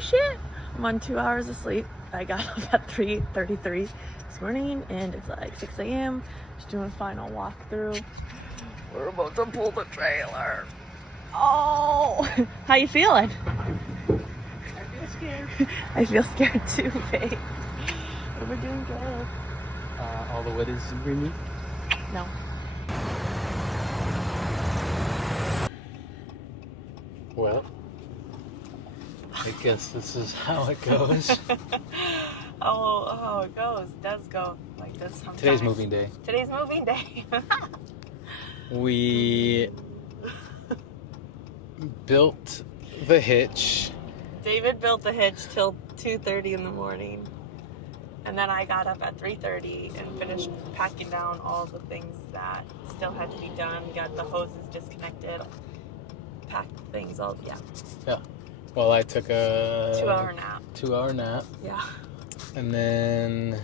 shit. I'm on 2 hours of sleep. I got up at 3:33 this morning and it's like 6 a.m. Just doing a final walkthrough. We're about to pull the trailer. Oh, how you feeling? I feel scared. I feel scared too, babe. But we're doing good. All the wood is removed? No. Well, I guess this is how it goes. Oh, it goes. It does go like this sometimes. Today's moving day. Today's moving day. We built the hitch. David built the hitch till 2:30 in the morning. And then I got up at 3:30 and finished packing down all the things that still had to be done. Got the hoses disconnected, packed things all, yeah. Yeah. Well, I took a 2-hour nap. 2-hour nap. Yeah. And then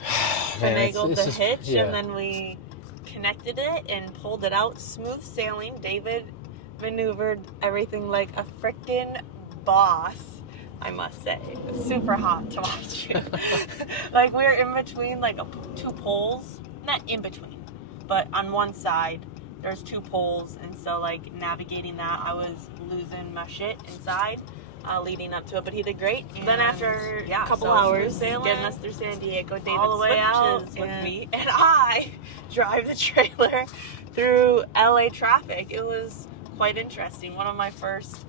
Finagled the hitch, yeah. and then we connected it and pulled it out. Smooth sailing. David maneuvered everything like a frickin' boss, I must say. It was super hot to watch you. Like, we were in between like two poles. Not in between, but on one side there's two poles, and so like navigating that, I was losing my shit inside leading up to it, but he did great. And then after a couple hours getting us through San Diego, David all the way out with me, and I drive the trailer through LA traffic. It was quite interesting. One of my first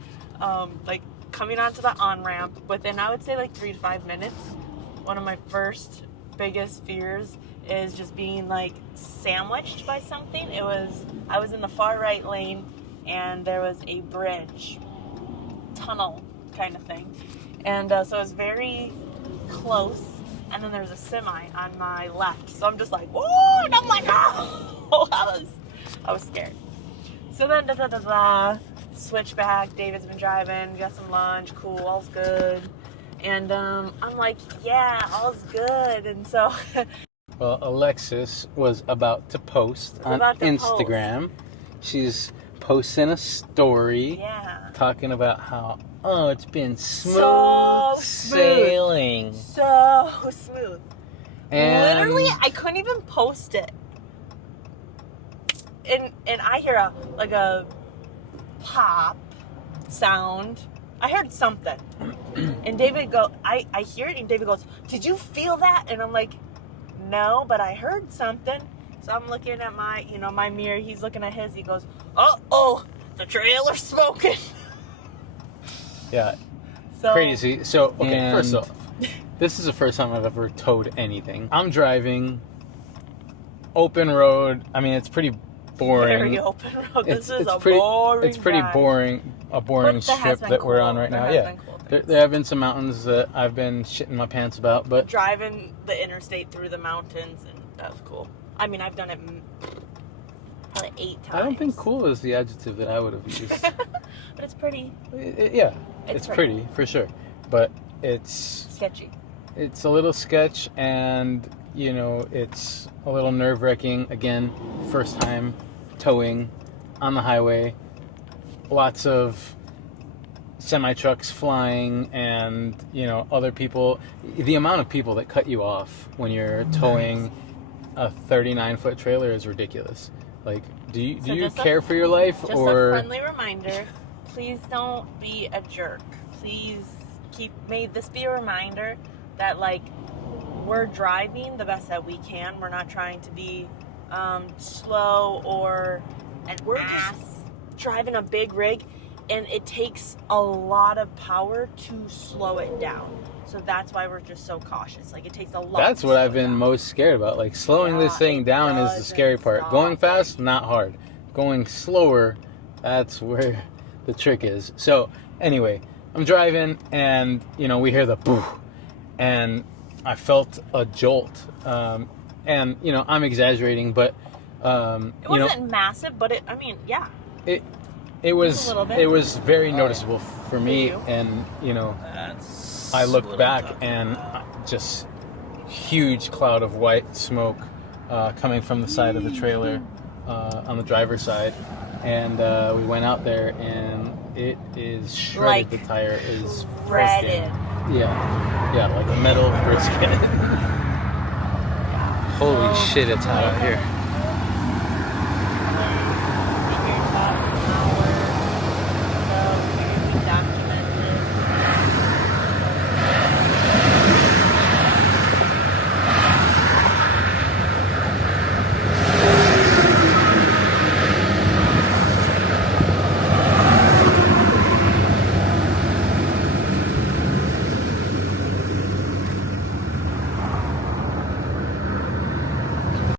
like coming onto the on-ramp within, I would say, like 3 to 5 minutes. One of my first biggest fears is just being like sandwiched by something. I was in the far right lane and there was a bridge, tunnel kind of thing, and so it was very close, and then there was a semi on my left, so I'm just like, whoa, and I'm like, oh, I was scared. So then switch back. David's been driving, got some lunch, cool, all's good. And I'm like, yeah, all's good. And so well, Alexis was about to post on Instagram. She's posting a story talking about how, oh, it's been smooth sailing. So smooth. And literally, I couldn't even post it. And I hear a pop sound. I heard something. And David I hear it, and David goes, did you feel that? And I'm like, no, but I heard something. So I'm looking at my mirror. He's looking at his. He goes, oh, the trailer's smoking. Yeah. So crazy. So, okay, first off, this is the first time I've ever towed anything. I'm driving open road. I mean, it's pretty boring. Very open road. This is a pretty, boring it's pretty drive. boring. A boring strip that we're on right now. Yeah. There have been some mountains that I've been shitting my pants about, but driving the interstate through the mountains, and that was cool. I mean, I've done it probably 8 times. I don't think cool is the adjective that I would have used. But it's pretty. Yeah, it's pretty for sure, but it's sketchy. It's a little sketch, and it's a little nerve-wracking. Again, first time towing on the highway. Lots of semi-trucks flying, and other people. The amount of people that cut you off when you're towing a 39-foot trailer is ridiculous. Like, do you care for your life? Just or a friendly reminder, please don't be a jerk. Please may this be a reminder that, like, we're driving the best that we can. We're not trying to be slow or an ass. Just driving a big rig, and it takes a lot of power to slow it down. So that's why we're just so cautious. Like, it takes a lot. That's what I've been most scared about. Like, slowing this thing down is the scary part. Going fast, not hard. Going slower, that's where the trick is. So anyway, I'm driving, and we hear the boo, and I felt a jolt. And I'm exaggerating, but it wasn't massive, but it was very noticeable for me, and I looked back, and just huge cloud of white smoke coming from the side of the trailer on the driver's side, and we went out there, and it is shredded. Like, The tire is shredded. freaking- Yeah, like a metal brisket. Holy So shit, it's hot out here.